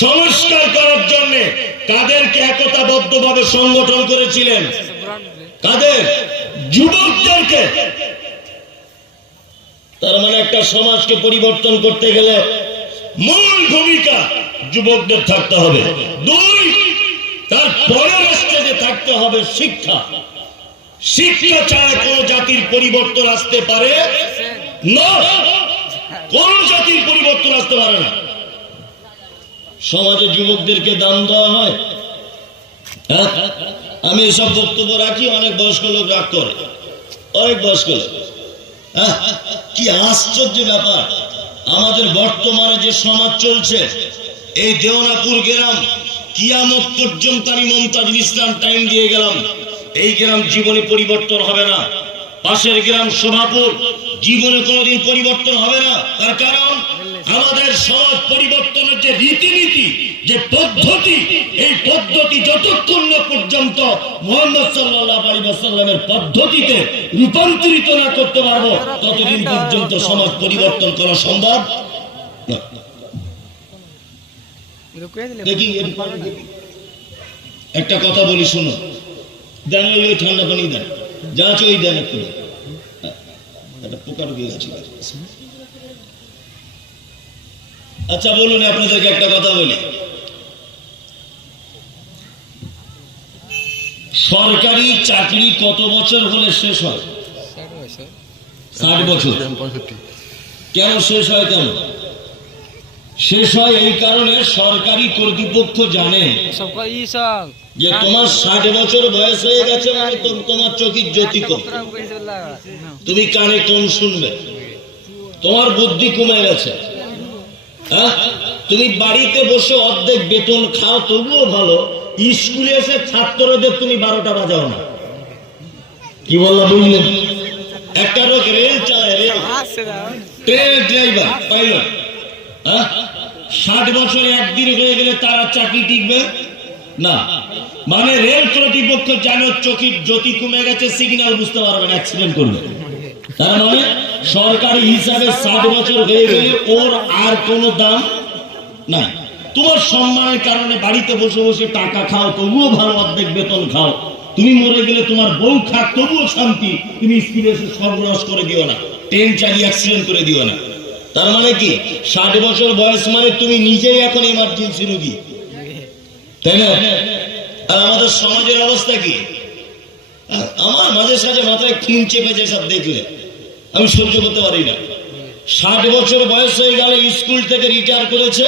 সংস্কার করার জন্য কাদেরকে একতাবদ্ধভাবে সংগঠন করেছিলেন? কাদের? যুবকদেরকে। তার মানে একটা সমাজকে পরিবর্তন করতে গেলে মূল ভূমিকা যুবকদের থাকতে হবে। দুই, তার পরের স্টেজে থাকতে হবে শিক্ষা। শিক্ষা ছাড়া কোন জাতির পরিবর্তন আসতে পারে না। কোন জাতির পরিবর্তন আসতে পারে না। সমাজে যুবকদেরকে দাম দেওয়া হয়। আমি এসব বক্তব্য রাখি, অনেক বয়স্ক লোক রাগ করে, অনেক বয়স্ক লোক। কি আশ্চর্য ব্যাপার! আমাদের বর্তমানে যে সমাজ চলছে, এই দেওনাপুর গ্রাম কিয়ামত পর্যন্ত আমি মমতাজুল ইসলাম টাইম দিয়ে গেলাম, এই গ্রাম জীবনে পরিবর্তন হবে না। পাশের গ্রাম শোভাপুর, জীবনে কোনোদিন পরিবর্তন হবে না। তার কারণ আমাদের সমাজ পরিবর্তনের যে রীতিনীতি, যে পদ্ধতি, এই পদ্ধতি যতক্ষণ না পর্যন্ত মুহাম্মদ সাল্লাল্লাহু আলাইহি ওয়াসাল্লামের পদ্ধতিতে রূপান্তরিত না করতে পারবো, ততদিন পর্যন্ত সমাজ পরিবর্তন করা সম্ভব না। দেখি একটা কথা বলি, শুনো। দেন ওই ঠান্ডা পানি দেন, যা আছে ওই দেন একটু। একটা পোকা ঢুকে গেছে। আচ্ছা বলুন, আপনাদেরকে একটা কথা বলি। সরকারি চাকরি কত বছর হলে শেষ হয়? 60 বছর। কেন শেষ হয়? কেন শেষ হয়? এই কারণে সরকারি কর্তৃপক্ষ জানে যে তোমার 60 বছর বয়স হয়ে গেছে, মানে তোমার চোখের জ্যোতি কম, তুমি কানে কম শুনবে, তোমার বুদ্ধি কমে গেছে। তুমি বাড়িতে বসে অর্ধেক বেতন খাও, তবুও ভালো। স্কুলে এসে ছাত্রদের তুমি 12টা বাজাও না। কি বললাম বুঝলেন? একটা লোক রেল চালায়, রেল ট্রেনের ড্রাইভার, পাইলট, 60 বছরে একদিন হয়ে গেলে তারা চাকরি টিকবে না। মানে রেল কর্তৃপক্ষ জানে চোখের জ্যোতি কমে গেছে, সিগন্যাল বুঝতে পারবে না, অ্যাক্সিডেন্ট করবে। তার মানে সরকারি হিসাবে 60 বছর হয়ে গেলে ওর আর কোনো দাম নাই। তোমার সম্মানের কারণে বাড়িতে বসে বসে টাকা খাও, তবুও ভালো, অর্ধেক বেতন খাও। তুমি মরে গেলে তোমার বউ খাক, তবুও শান্তি। তুমি স্কুলে এসে সর্বনাশ করে দিও না, ট্রেন চালিয়ে অ্যাক্সিডেন্ট করে দিও না। তার মানে কি 60 বছর বয়স মানে তুমি নিজেই এখন এমার্জেন্সি রোগী, তাই না? আর আমাদের সমাজের অবস্থা কি? আমার মাঝে সাঝে মাথায় খুন চেপেছে সব দেখলে, আমি সহ্য করতে পারি না। 60 বছর বয়স হয়ে গেলে স্কুল থেকে রিটায়ার করেছে,